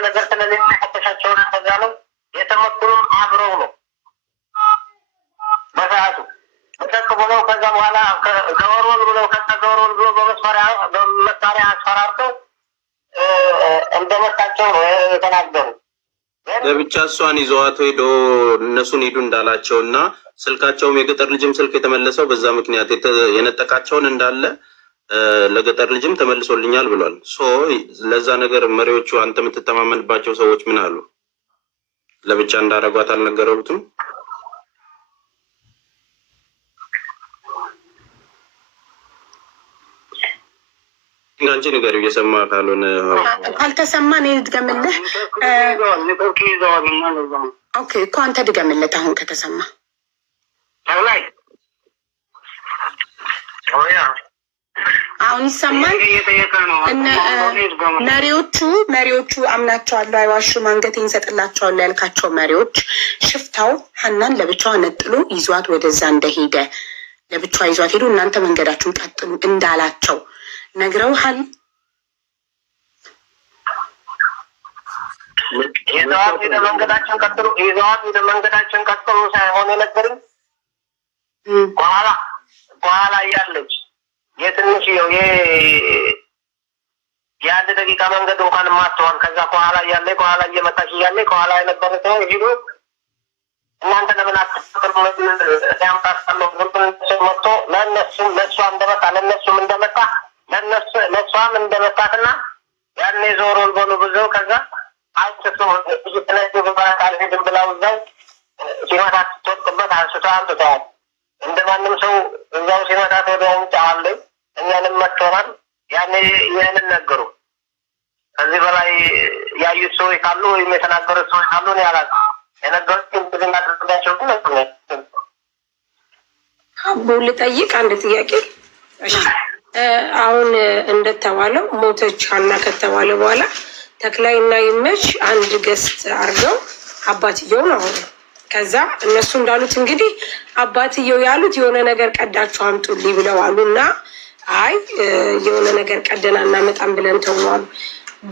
ነገር ስለሚያፈተሻቸው ነው የተመክሩም አብረው ነው በሰዓቱ ተከብለው ከዛ በኋላ ከወርወል ብለው ከተገወርወል ብሎ በመሳሪያ አስፈራርተው እንደመጣቸው ነው የተናገሩ። ለብቻ እሷን ይዘዋት ሄዶ እነሱን ሂዱ እንዳላቸውና ስልካቸውም የገጠር ልጅም ስልክ የተመለሰው በዛ ምክንያት የነጠቃቸውን እንዳለ ለገጠር ልጅም ተመልሶልኛል ብሏል። ለዛ ነገር መሪዎቹ አንተ የምትተማመንባቸው ሰዎች ምን አሉ? ለብቻ እንዳረጓት አልነገሩትም? አንቺ ነገር እየሰማ ካልሆነ ካልተሰማ እኔ ልድገምልህ። ኦኬ እኮ አንተ ድገምለት አሁን ከተሰማ። አሁን ይሰማል። መሪዎቹ አምናቸዋለሁ፣ አይዋሹም፣ አንገቴን እንሰጥላቸዋለሁ ያልካቸው መሪዎች ሽፍታው ሀናን ለብቻዋ ነጥሎ ይዟት ወደዛ እንደሄደ ለብቻዋ ይዟት ሄዱ፣ እናንተ መንገዳችሁን ቀጥሉ እንዳላቸው ነግረውሃል? ይዘዋት ወደ መንገዳችን ቀጥሉ ሳይሆን የነገሩኝ በኋላ እያለች የትንሽየው የአንድ ደቂቃ መንገድ እንኳን ማትሆን ከዛ ከኋላ እየመጣች እያለ ከኋላ የነበረ ሰው ሄዶ እናንተ ለምን አትፈቅሩ መጥቶ ለእሷም እንደመጣ ለእሷም እንደመጣትና ያኔ ዞሮን በሉ ብዙው ከዛ አንስቶ አልሄድም ብላው እዛው ሲመታት ስትወጥቅበት አንስቶ አንጥተዋል። እንደ ማንም ሰው እዛው ሲመታት ወዲያውም ጫዋለኝ እኛንም መጥቶናል። ያኔ ይህንን ነገሩ። ከዚህ በላይ ያዩት ሰዎች ካሉ ወይም የተናገሩት ሰዎች ካሉ እኔ አላውቅም። የነገሩት ግን እናደርጋቸው ልጠይቅ አንድ ጥያቄ። አሁን እንደተባለው ሞተች ሀና ከተባለ በኋላ ተክላይ እና ይመች አንድ ገስት አድርገው አባትየውን አወሩ። ከዛ እነሱ እንዳሉት እንግዲህ አባትየው ያሉት የሆነ ነገር ቀዳችሁ አምጡልኝ ብለው አሉ እና አይ የሆነ ነገር ቀደና እናመጣም ብለን ተውሏሉ።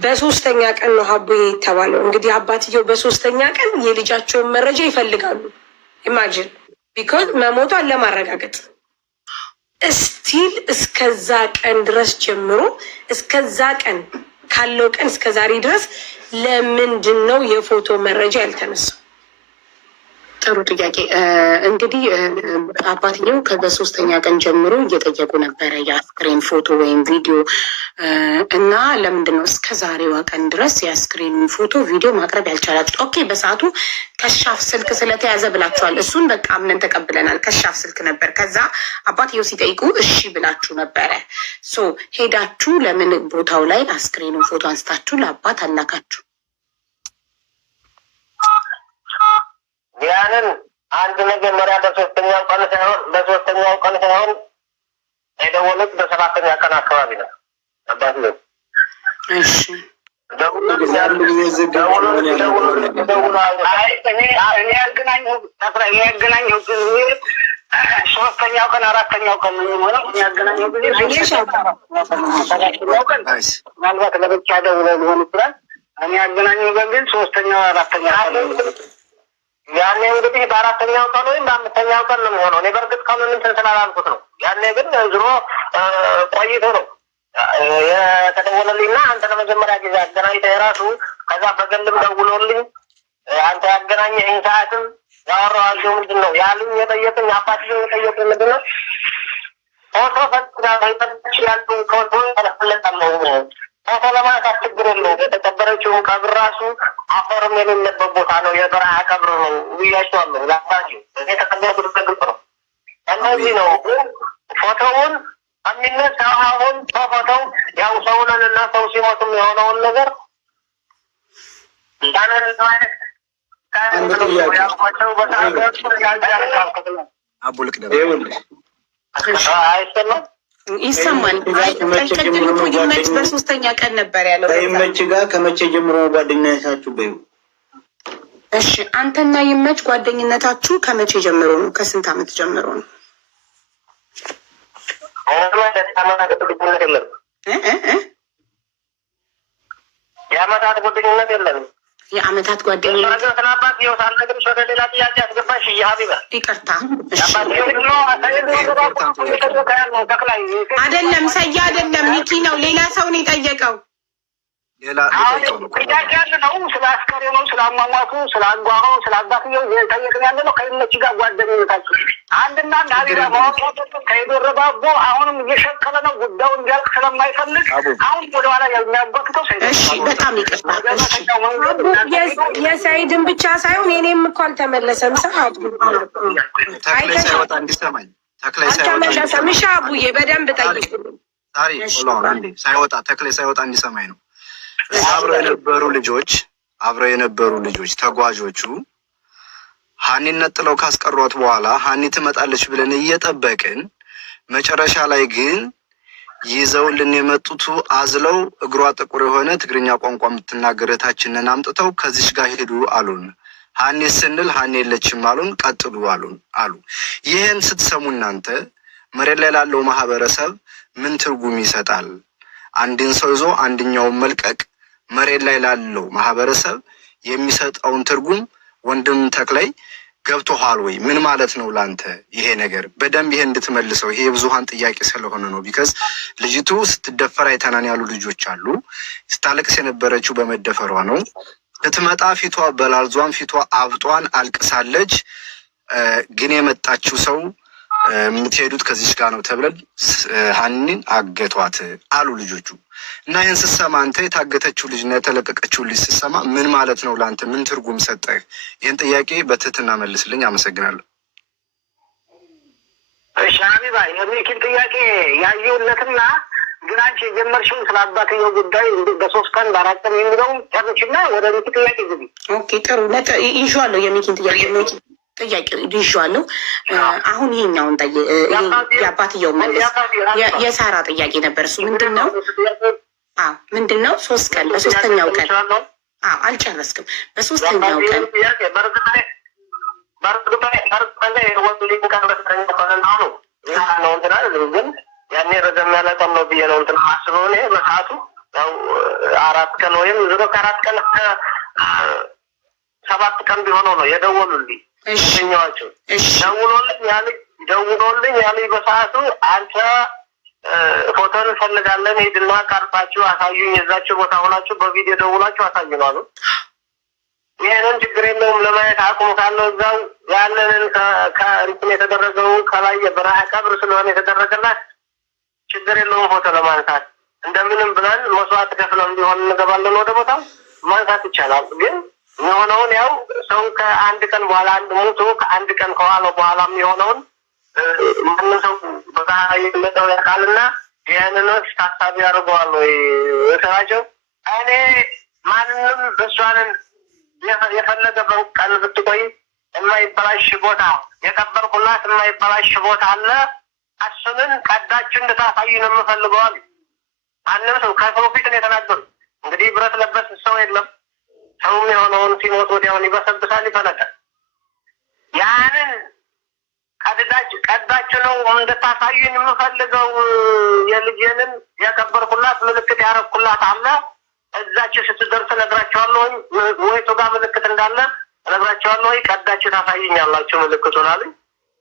በሶስተኛ ቀን ነው ሀቡ የተባለው። እንግዲህ አባትየው በሶስተኛ ቀን የልጃቸውን መረጃ ይፈልጋሉ። ኢማጂን ቢኮዝ መሞቷን ለማረጋገጥ እስቲል እስከዛ ቀን ድረስ ጀምሮ እስከዛ ቀን ካለው ቀን እስከ ዛሬ ድረስ ለምንድን ነው የፎቶ መረጃ ያልተነሳው? ጥሩ ጥያቄ። እንግዲህ አባትየው በሶስተኛ ቀን ጀምሮ እየጠየቁ ነበረ የአስክሬን ፎቶ ወይም ቪዲዮ እና ለምንድን ነው እስከ ዛሬዋ ቀን ድረስ የአስክሬን ፎቶ ቪዲዮ ማቅረብ ያልቻላችሁት? ኦኬ በሰዓቱ ከሻፍ ስልክ ስለተያዘ ብላችኋል። እሱን በቃ አምነን ተቀብለናል። ከሻፍ ስልክ ነበር። ከዛ አባትየው ሲጠይቁ እሺ ብላችሁ ነበረ። ሄዳችሁ ለምን ቦታው ላይ አስክሬኑን ፎቶ አንስታችሁ ለአባት አላካችሁ? ያንን አንድ መጀመሪያ በሶስተኛው ቀን ሳይሆን የደወሉት በሰባተኛ ቀን አካባቢ ነው። አባት ነው። እሺ ሶስተኛው ቀን አራተኛው ቀን የሚሆነው የሚያገናኘው ጊዜ ምናልባት ለብቻ ደውለው ሊሆን ይችላል። የሚያገናኘው ግን ሶስተኛው አራተኛ ያኔ እንግዲህ በአራተኛው ቀን ወይም በአምስተኛው ቀን ነው የሚሆነው። እኔ በእርግጥ ቀኑን እንትን ስላላልኩት ነው። ያኔ ግን ዝሮ ቆይቶ ነው የተደወለልኝና አንተ ለመጀመሪያ ጊዜ አገናኝተህ የራሱ ከዛ በገልም ደውሎልኝ አንተ ያገናኘኸኝ ሰዓትም ያወራኋቸው ምንድን ነው ያሉኝ የጠየቁኝ አባትየው የጠየቁኝ ምንድን ነው ፎቶ ፈጥች ያሉ ፎቶ ተለፈለጣለሁ ፎቶ ለማንሳት ችግር የለውም። የተቀበረችውን ቀብር ራሱ አፈርም የሌለበት ቦታ ነው፣ የበረሃ ቀብር ነው ብያቸዋለሁ። ላባቸው የተቀበረኩት ግልጽ ነው። እንደዚህ ነው ፎቶውን የሚነሳ አሁን በፎቶው ያው ሰውነን እና ሰው ሲሞትም የሆነውን ነገር ያንን ያልኳቸው አይሰማም ይሰማል። ይመች በሶስተኛ ቀን ነበር ያለው። ይመች ጋር ከመቼ ጀምሮ ጓደኝነታችሁ? በይው እሺ፣ አንተና ይመች ጓደኝነታችሁ ከመቼ ጀምሮ ነው? ከስንት ዓመት ጀምሮ ነው? የአመታት ጓደኝነት የለንም። የአመታት ጓደኝነት ስለአባት ይወታል ነገር ወደ ሌላ ጥያቄ አስገባሽ። ሀቢባ ይቅርታ አይደለም ሰያ አይደለም ሚኪ ነው። ሌላ ሰው ነው የጠየቀው። ጥያቄ ያለ ነው ስለ አስከሬ ነው፣ ስለ አሟሟቱ፣ ስለ አጓሮ፣ ስለ አባትየው ጠየቅን ያለ ነው። ከይመች ጋር ጓደኝነታቸው አንድና አንድ ሀቢባ ማወቅ ያለብን ከይደረባቦ አሁንም እየሸቀለ ነው። ጉዳዩ እንዲያልቅ ስለማይፈልግ አሁን ወደኋላ የሚያጓትተው እሺ፣ በጣም ይቅርታ። የሰይድን ብቻ ሳይሆን የኔም እኮ አልተመለሰም። ሰዓቱ አልተመለሰም። እሺ አቡዬ በደንብ ጠይቁልኝ። ሳይወጣ ተክሌ ሳይወጣ እንዲሰማኝ ነው። አብረው የነበሩ ልጆች ተጓዦቹ ሀኒን ነጥለው ካስቀሯት በኋላ ሀኒ ትመጣለች ብለን እየጠበቅን መጨረሻ ላይ ግን ይዘውልን የመጡት አዝለው እግሯ ጥቁር የሆነ ትግርኛ ቋንቋ የምትናገር እህታችንን አምጥተው ከዚች ጋር ሄዱ አሉን። ሀኒ ስንል ሀኒ የለችም አሉን። ቀጥሉ አሉን አሉ። ይህን ስትሰሙ እናንተ መሬት ላይ ላለው ማህበረሰብ ምን ትርጉም ይሰጣል? አንድን ሰው ይዞ አንድኛውን መልቀቅ መሬት ላይ ላለው ማህበረሰብ የሚሰጠውን ትርጉም ወንድም ተክላይ ገብቶሃል ወይ? ምን ማለት ነው ላንተ ይሄ ነገር? በደንብ ይሄ እንድትመልሰው። ይሄ የብዙሃን ጥያቄ ስለሆነ ነው። ቢካዝ ልጅቱ ስትደፈር አይተናን ያሉ ልጆች አሉ። ስታለቅስ የነበረችው በመደፈሯ ነው። ስትመጣ ፊቷ በላልዟን፣ ፊቷ አብጧን አልቅሳለች። ግን የመጣችው ሰው የምትሄዱት ከዚች ጋር ነው ተብለን ሀኒን አገቷት አሉ ልጆቹ። እና ይህን ስሰማ አንተ የታገተችው ልጅ እና የተለቀቀችው ልጅ ስሰማ ምን ማለት ነው ለአንተ? ምን ትርጉም ሰጠህ? ይህን ጥያቄ በትህትና መልስልኝ። አመሰግናለሁ። እሺ ሀቢባ የሚኪን ጥያቄ ያየሁለትና ግን አንቺ የጀመርሽውን ስለ አባትየው ጉዳይ በ3 ቀን በ4 ቀን የሚለውን ጨርሽና ወደ ሚኪ ጥያቄ ግቢ። ኦኬ ጥሩ ይዤዋለሁ። የሚኪን ጥያቄ ይዤዋለሁ። አሁን ይሄኛውን የአባትየው መለስ የሳራ ጥያቄ ነበር። እሱ ምንድን ነው 3 ቀን በ3ኛው ቀን አልጨረስክም። በ3ኛው ቀን ያኔ ረዘም ያለ ቀን ነው ብዬ ነው እንትን አስበው እኔ በሰዓቱ ያው 4 ቀን ወይም ዞሮ ከ4 ቀን እስከ 7 ቀን ቢሆነው ነው የደወሉልኝ። እኛዋቸው ደውሎልኝ ያሉኝ በሰዓቱ አንተ ፎቶን እንፈልጋለን ሄድና ቀርጻችሁ አሳዩኝ፣ የዛችሁ ቦታ ሆናችሁ በቪዲዮ ደውላችሁ አሳዩን አሉ። ይህንን ችግር የለውም ለማየት አቁም ካለው እዛው ያለንን ከእንትን የተደረገው ከላይ የበረሃ ቀብር ስለሆነ የተደረገላት ችግር የለውም ፎቶ ለማንሳት እንደምንም ብለን መስዋዕት ከፍለን ቢሆን እንገባለን ወደ ቦታው ማንሳት ይቻላል። ግን የሆነውን ያው ሰው ከ1 ቀን በኋላ ሞቶ ከ1 ቀን ከኋላ በኋላ የሆነውን ማንም ሰው በዛ ይመጣው ያካልና ያንን ታሳቢ ያደርገዋል ወይ እሰራቸው። እኔ ማንንም በሷንን የፈለገ ቀን ብትቆይ የማይበላሽ ቦታ የቀበርኩላት የማይበላሽ ቦታ አለ። እሱንን ቀዳችሁ እንድታሳዩ ነው የምፈልገዋል። ማንም ሰው ከሰው ፊት ነው የተናገሩ። እንግዲህ ብረት ለበስ ሰው የለም። ሰውም የሆነውን ሲሞት ወዲያውን ይበሰብሳል፣ ይፈነዳል። ያንን ቀዳችሁ ነው እንድታሳዩኝ የምፈልገው። የልጄንን የቀበርኩላት ምልክት ያረኩላት አለ። እዛችሁ ስትደርስ እነግራቸዋለሁ ወይ ቶጋ ምልክት እንዳለ እነግራቸዋለሁ ወይ ቀዳችሁ ታሳዩኛላችሁ ምልክቱን አሉኝ።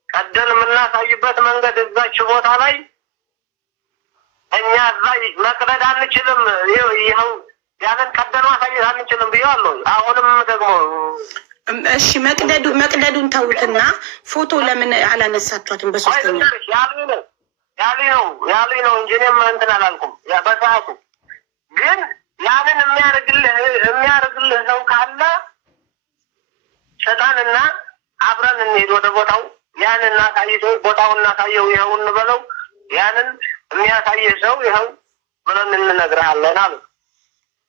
ቀደን የምናሳይበት መንገድ እዛችሁ ቦታ ላይ እኛ እዛ መቅደድ አንችልም። ይኸው ያንን ቀደን ማሳየት አንችልም ብዬዋለሁ። አሁንም ደግሞ እሺ መቅደዱን ተውትና ፎቶ ለምን አላነሳችኋትም? በ3ኛ ያሉኝ ነው እንጂ እኔም እንትን አላልኩም በሰዓቱ። ግን ያንን የሚያደርግልህ ሰው ካለ ሰጣንና አብረን እንሄድ ወደ ቦታው። ያንን እናሳይቶ ቦታውን እናሳየው ይኸው እንበለው። ያንን የሚያሳይህ ሰው ይኸው ብለን እንነግርሃለን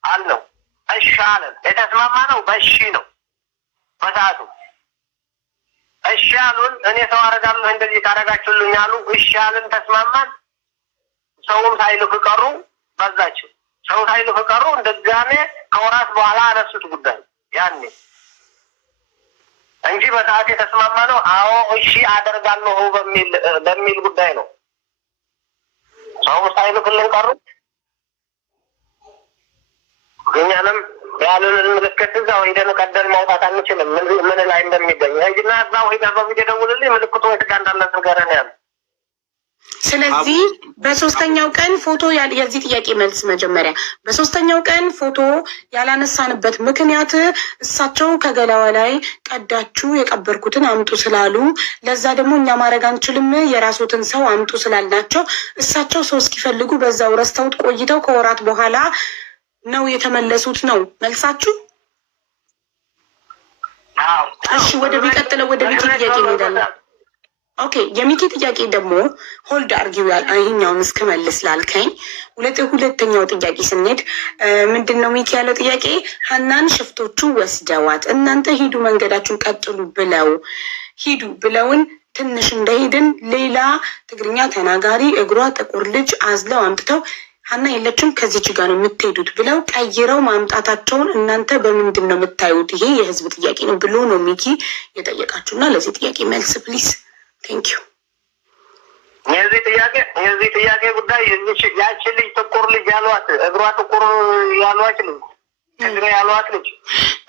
አልነው። እሺ አለን። የተስማማ ነው በእሺ ነው በሰዓቱ። እሺ አሉን። እኔ ሰው አደርጋለሁ እንደዚህ ካደረጋችሁልኝ አሉ። እሺ አልን፣ ተስማማን። ሰውም ሳይልኩ ቀሩ። በዛችው ሰው ሳይልኩ ቀሩ። እንደጋሜ ከወራት በኋላ አነሱት ጉዳይ ያኔ እንጂ በሰዓት የተስማማ ነው። አዎ እሺ አደርጋለሁ በሚል ጉዳይ ነው። ሰው ሳይልኩልን ቀሩ። እኛንም ያሉንን ምልክት እዛው ሄደን ቀደን ማውጣት አንችልም። ምን ላይ እንደሚገኝ እንጂና እዛው ሄደን በቪዲዮ ደውልልኝ ምልክቱ ወይ ጋር እንዳለ ንገረን ያለ። ስለዚህ በሶስተኛው ቀን ፎቶ የዚህ ጥያቄ መልስ መጀመሪያ በሶስተኛው ቀን ፎቶ ያላነሳንበት ምክንያት እሳቸው ከገላዋ ላይ ቀዳችሁ የቀበርኩትን አምጡ ስላሉ፣ ለዛ ደግሞ እኛ ማድረግ አንችልም የራሱትን ሰው አምጡ ስላልናቸው እሳቸው ሰው እስኪፈልጉ በዛው ረስተውት ቆይተው ከወራት በኋላ ነው የተመለሱት ነው መልሳችሁ? እሺ ወደ ሚቀጥለው ወደ ሚኪ ጥያቄ እንሄዳለን። ኦኬ የሚኪ ጥያቄ ደግሞ ሆልድ አርጊው ይሄኛውን እስክመልስ ላልከኝ ሁለተኛው ጥያቄ ስንሄድ ምንድን ነው ሚኪ ያለው ጥያቄ? ሀናን ሽፍቶቹ ወስደዋት እናንተ ሂዱ መንገዳችሁን ቀጥሉ ብለው ሂዱ ብለውን ትንሽ እንደሄድን ሌላ ትግርኛ ተናጋሪ እግሯ ጥቁር ልጅ አዝለው አምጥተው ሀና የለችም ከዚች ጋር ነው የምትሄዱት ብለው ቀይረው ማምጣታቸውን እናንተ በምንድን ነው የምታዩት? ይሄ የህዝብ ጥያቄ ነው ብሎ ነው ሚኪ የጠየቃችሁና ለዚህ ጥያቄ መልስ ፕሊዝ። ቴንክ ዩ። የዚህ ጥያቄ ጉዳይ ያቺ ልጅ ጥቁር ልጅ ያሏት እግሯ ጥቁር ያሏት ልጅ ትግሬ ያሏት ልጅ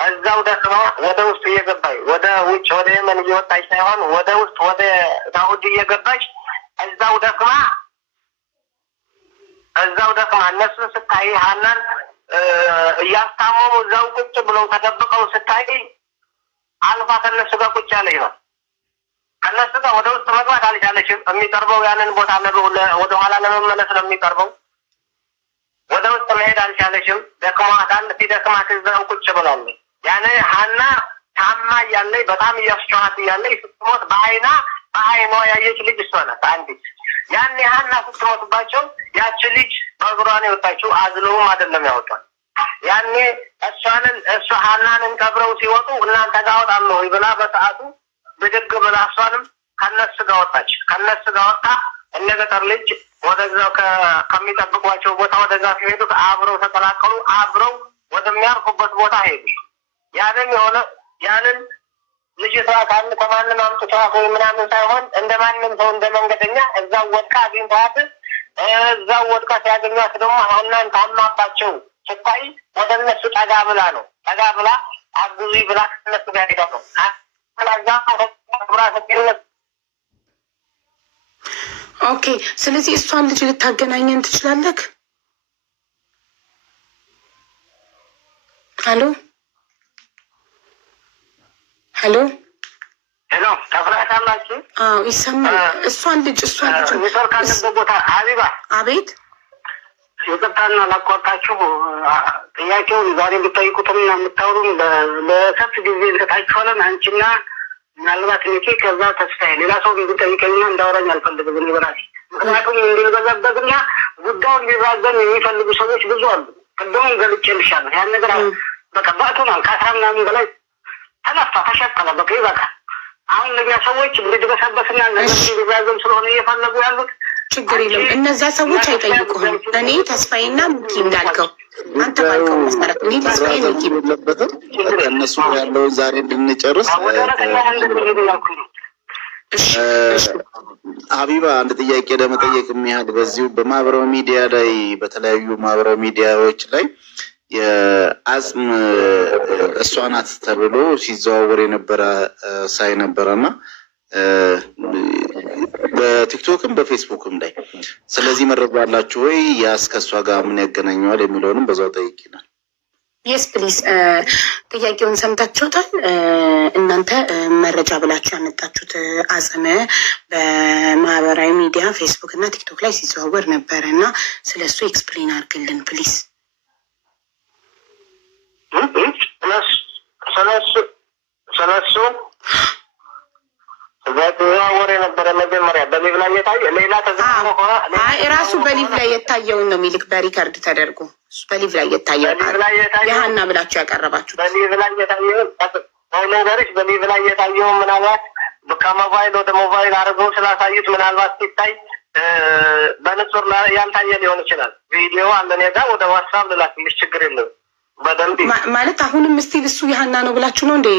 እዛው ደክማ ወደ ውስጥ እየገባች ወደ ውጭ ወደ የመን እየወጣች ሳይሆን ወደ ውስጥ ወደ ሳውዲ እየገባች እዛው ደክማ እነሱን ስታይ ሀናን እያስታመሙ እዛው ቁጭ ብለው ተደብቀው ስታይ አልፋ ከነሱ ጋር ቁጭ ያለች ነው። ከነሱ ጋር ወደ ውስጥ መግባት አልቻለችም። የሚቀርበው ያንን ቦታ ወደ ኋላ ለመመለስ ነው የሚቀርበው። ወደ ውስጥ መሄድ አልቻለችም። ደክሟታል። ሲደክማት እዛው ቁጭ ብላለች። ያኔ ሀና ታማ እያለች በጣም እያስጨዋት እያለች ስትሞት በአይኗ ያየች ልጅ እሷ ናት አንዲት። ያኔ ሀና ስትሞትባቸው ያቺ ልጅ በእግሯን የወጣችው አዝለውም አይደለም ያወጧል። ያኔ እሷ ሀናንን ቀብረው ሲወጡ እናንተ ጋር እወጣለሁ ብላ በሰዓቱ ብድግ ብላ እሷንም ከነሱ ጋር ወጣች። ከነሱ ጋር ወጣ እነ ገጠር ልጅ ወደዛው ከሚጠብቋቸው ቦታ ወደዛ ሲሄዱ አብረው ተቀላቀሉ። አብረው ወደሚያርፉበት ቦታ ሄዱ። ያንን ልጅቷ ከማንም አምጥተዋት ወይ ምናምን ሳይሆን እንደ ማንም ሰው እንደ መንገደኛ እዛው ወድቃ አግኝተዋት እዛው ወድቃ ሲያገኟት ደግሞ ሀናን ታማባቸው ስታይ ወደ እነሱ ጠጋ ብላ አግዙ ብላ ከነሱ ጋር ሄዳ ነው። ኦኬ ስለዚህ እሷን ልጅ ልታገናኘን ትችላለህ? ሄሎ ተፍራታላችሁ? አዎ ይሰማል። እሷን ልጅ ካለበት ቦታ ሀቢባ አቤት ይቅርታና ላቋርጣችሁ። ጥያቄውን ዛሬ ብትጠይቁትም የምታወሩም ለሰፊ ጊዜ እንሰጣችኋለን። አንቺና ምናልባት ሚኪ ከዛ ተስፋዬ ሌላ ሰው ብጠይቀኝና እንዳወራኝ አልፈልግም እኔ በራሴ። ምክንያቱም እንዲንበዛበዝና ጉዳዩን ሊራዘም የሚፈልጉ ሰዎች ብዙ አሉ። ቅድሙም ገልጬልሻለሁ። ያን ነገር በቃ ባቶናል። ከ10 ምናምን በላይ ተነፋ ተሸቀለ። በቃ ይበቃል። አሁን እነዚያ ሰዎች እንድትበሰበስና ነገር ሊራዘም ስለሆነ እየፈለጉ ያሉት ችግር የለም። እነዛ ሰዎች አይጠይቁህም። እኔ ተስፋዬና ሚኪ እንዳልከው አንተ ባልከው መሰረት እኔ ተስፋዬ ሚኪ የለበትም። እነሱ ያለውን ዛሬ እንድንጨርስ ሀቢባ አንድ ጥያቄ ለመጠየቅ የሚያህል በዚሁ በማህበራዊ ሚዲያ ላይ በተለያዩ ማህበራዊ ሚዲያዎች ላይ የአጽም እሷ ናት ተብሎ ሲዘዋወር የነበረ ሳይ ነበረና በቲክቶክም በፌስቡክም ላይ ስለዚህ መረጃ አላችሁ ወይ? ያስ ከእሷ ጋር ምን ያገናኘዋል የሚለውንም በዛው ጠይቂናል። የስ ፕሊዝ ጥያቄውን ሰምታችሁታል። እናንተ መረጃ ብላችሁ ያመጣችሁት አጽም በማህበራዊ ሚዲያ ፌስቡክ እና ቲክቶክ ላይ ሲዘዋወር ነበረ እና ስለ እሱ ኤክስፕሌን አድርግልን ፕሊዝ። ስለሱ ወሬ ነበረ መጀመሪያ በሊቭ ላይ የታየ ሌላ ራሱ በሊቭ ላይ የታየውን ነው የሚልክ በሪከርድ ተደርጎ በሊቭ ላይ የታየው የሀና ብላችሁ ያቀረባችሁ በሊቭ ላይ የታየውን ነገሮች በሊቭ ላይ የታየውን ምናልባት ከሞባይል ወደ ሞባይል አድርገው ስላሳዩት ምናልባት ሲታይ በንጹር ያልታየ ሊሆን ይችላል። ቪዲዮ አለ እኔ ጋር ወደ ዋትሳፕ ልላክልሽ ችግር የለም። በደንብ ማለት አሁንም ስቲል እሱ የሀና ነው ብላችሁ ነው እንዴ?